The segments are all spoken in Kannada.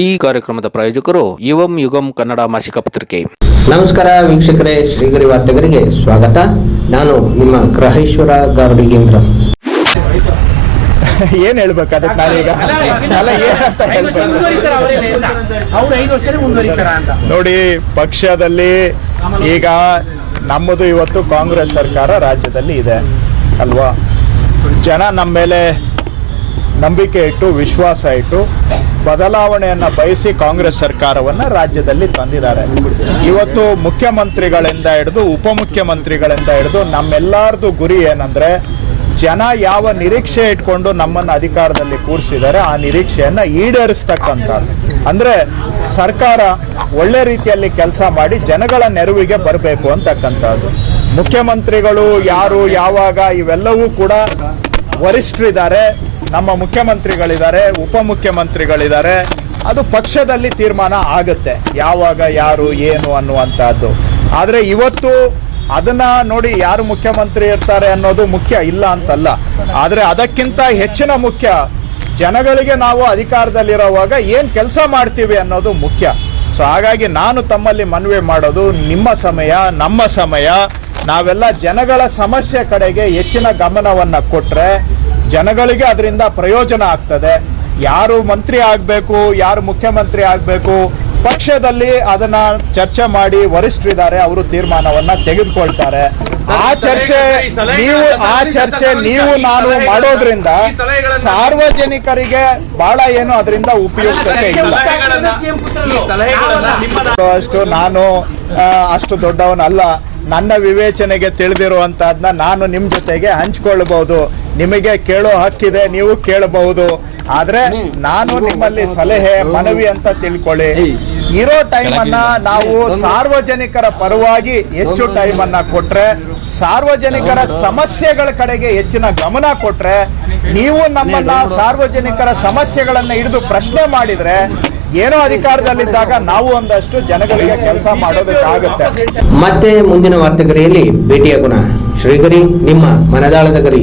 ಈ ಕಾರ್ಯಕ್ರಮದ ಪ್ರಾಯೋಜಕರು ಯುವಂ ಯುಗಂ ಕನ್ನಡ ಮಾಸಿಕ ಪತ್ರಿಕೆ. ನಮಸ್ಕಾರ ವೀಕ್ಷಕರೇ ಶ್ರೀಗರಿ ವಾರ್ತೆಗರಿಗೆ ಸ್ವಾಗತ. ನಾನು ನಿಮ್ಮ ಗ್ರಹೇಶ್ವರ ಗಾರುಡಿಗೇಂದ್ರ. ಏನ್ ಹೇಳ್ಬೇಕು ಅದಕ್ಕೆ ನಾನೀಗ? ಅಲ್ಲ ಏನಂತ ಹೇಳ್ಬೇಕು? ನೋಡಿ ಪಕ್ಷದಲ್ಲಿ ಈಗ ನಮ್ಮದು ಇವತ್ತು ಕಾಂಗ್ರೆಸ್ ಸರ್ಕಾರ ರಾಜ್ಯದಲ್ಲಿ ಇದೆ ಅಲ್ವಾ? ಜನ ನಮ್ಮ ಮೇಲೆ ನಂಬಿಕೆ ಇಟ್ಟು ವಿಶ್ವಾಸ ಇಟ್ಟು ಬದಲಾವಣೆಯನ್ನ ಬಯಸಿ ಕಾಂಗ್ರೆಸ್ ಸರ್ಕಾರವನ್ನ ರಾಜ್ಯದಲ್ಲಿ ತಂದಿದ್ದಾರೆ. ಇವತ್ತು ಮುಖ್ಯಮಂತ್ರಿಗಳಿಂದ ಹಿಡಿದು ಉಪಮುಖ್ಯಮಂತ್ರಿಗಳಿಂದ ಹಿಡಿದು ನಮ್ಮೆಲ್ಲಾರದು ಗುರಿ ಏನಂದ್ರೆ ಜನ ಯಾವ ನಿರೀಕ್ಷೆ ಇಟ್ಕೊಂಡು ನಮ್ಮನ್ನ ಅಧಿಕಾರದಲ್ಲಿ ಕೂರಿಸಿದ್ದಾರೆ, ಆ ನಿರೀಕ್ಷೆಯನ್ನ ಈಡೇರಿಸ್ತಕ್ಕಂಥದ್ದು. ಅಂದ್ರೆ ಸರ್ಕಾರ ಒಳ್ಳೆ ರೀತಿಯಲ್ಲಿ ಕೆಲಸ ಮಾಡಿ ಜನಗಳ ನೆರವಿಗೆ ಬರಬೇಕು ಅಂತಕ್ಕಂಥದ್ದು. ಮುಖ್ಯಮಂತ್ರಿಗಳು ಯಾರು ಯಾವಾಗ ಇವೆಲ್ಲವೂ ಕೂಡ ವರಿಷ್ಠರಿದ್ದಾರೆ. ನಮ್ಮ ಮುಖ್ಯಮಂತ್ರಿಗಳಿದ್ದಾರೆ, ಉಪಮುಖ್ಯಮಂತ್ರಿಗಳಿದ್ದಾರೆ. ಅದು ಪಕ್ಷದಲ್ಲಿ ತೀರ್ಮಾನ ಆಗುತ್ತೆ, ಯಾವಾಗ, ಯಾರು, ಏನು ಅನ್ನುವಂಥದ್ದು. ಆದರೆ ಇವತ್ತು ಅದನ್ನ ನೋಡಿ ಯಾರು ಮುಖ್ಯಮಂತ್ರಿ ಇರ್ತಾರೆ ಅನ್ನೋದು ಮುಖ್ಯ ಇಲ್ಲ ಅಂತಲ್ಲ. ಆದರೆ ಅದಕ್ಕಿಂತ ಹೆಚ್ಚಿನ ಮುಖ್ಯ, ಜನಗಳಿಗೆ ನಾವು ಅಧಿಕಾರದಲ್ಲಿರುವಾಗ ಏನ್ ಕೆಲಸ ಮಾಡ್ತೀವಿ ಅನ್ನೋದು ಮುಖ್ಯ. ಸೊ ಹಾಗಾಗಿ ನಾನು ತಮ್ಮಲ್ಲಿ ಮನವಿ ಮಾಡೋದು, ನಿಮ್ಮ ಸಮಯ, ನಮ್ಮ ಸಮಯ, ನಾವೆಲ್ಲ ಜನಗಳ ಸಮಸ್ಯೆ ಕಡೆಗೆ ಹೆಚ್ಚಿನ ಗಮನವನ್ನ ಕೊಟ್ರೆ ಜನಗಳಿಗೆ ಅದರಿಂದ ಪ್ರಯೋಜನ ಆಗ್ತದೆ. ಯಾರು ಮಂತ್ರಿ ಆಗಬೇಕು ಯಾರು ಮುಖ್ಯಮಂತ್ರಿ ಆಗಬೇಕು ಪಕ್ಷದಲ್ಲಿ ಅದನ್ನ ಚರ್ಚೆ ಮಾಡಿ ವರಿಷ್ಠರಿದ್ದಾರೆ ಅವರು ತೀರ್ಮಾನವನ್ನ ತೆಗೆದುಕೊಳ್ತಾರೆ. ಆ ಚರ್ಚೆ ನೀವು ಆ ಚರ್ಚೆ ನೀವು ನಾನು ಮಾಡೋದ್ರಿಂದ ಸಾರ್ವಜನಿಕರಿಗೆ ಬಹಳ ಏನು ಅದರಿಂದ ಉಪಯುಕ್ತತೆ ಇಲ್ಲ. ಅಷ್ಟು ನಾನು ಅಷ್ಟು ದೊಡ್ಡವನಲ್ಲ. ನನ್ನ ವಿವೇಚನೆಗೆ ತಿಳಿದಿರುವಂತಹದ್ನ ನಾನು ನಿಮ್ ಜೊತೆಗೆ ಹಂಚ್ಕೊಳ್ಬಹುದು. ನಿಮಗೆ ಕೇಳೋ ಹಕ್ಕಿದೆ ನೀವು ಕೇಳಬಹುದು. ಆದ್ರೆ ನಾನು ನಿಮ್ಮಲ್ಲಿ ಸಲಹೆ ಮನವಿ ಅಂತ ತಿಳ್ಕೊಳ್ಳಿ. ಇರೋ ಟೈಮ್ ಅನ್ನ ನಾವು ಸಾರ್ವಜನಿಕರ ಪರವಾಗಿ ಹೆಚ್ಚು ಟೈಮ್ ಅನ್ನ ಕೊಟ್ರೆ ಸಾರ್ವಜನಿಕರ ಸಮಸ್ಯೆಗಳ ಕಡೆಗೆ ಹೆಚ್ಚಿನ ಗಮನ ಕೊಟ್ರೆ ನೀವು ನಮ್ಮನ್ನ ಸಾರ್ವಜನಿಕರ ಸಮಸ್ಯೆಗಳನ್ನ ಹಿಡಿದು ಪ್ರಶ್ನೆ ಮಾಡಿದ್ರೆ ಏನೋ ಅಧಿಕಾರದಲ್ಲಿದ್ದಾಗ ನಾವು ಒಂದಷ್ಟು ಜನಗಳಿಗೆ ಕೆಲಸ ಮಾಡೋದಕ್ಕಾಗುತ್ತೆ. ಮತ್ತೆ ಮುಂದಿನ ವಾರ್ತೆಗರಿಯಲ್ಲಿ ಭೇಟಿಯಾಗೋಣ. ಶ್ರೀಗರಿ ನಿಮ್ಮ ಮನದಾಳದ ಗರಿ.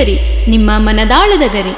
ಶ್ರೀಗರಿ ನಿಮ್ಮ ಮನದಾಳದ ಗರಿ.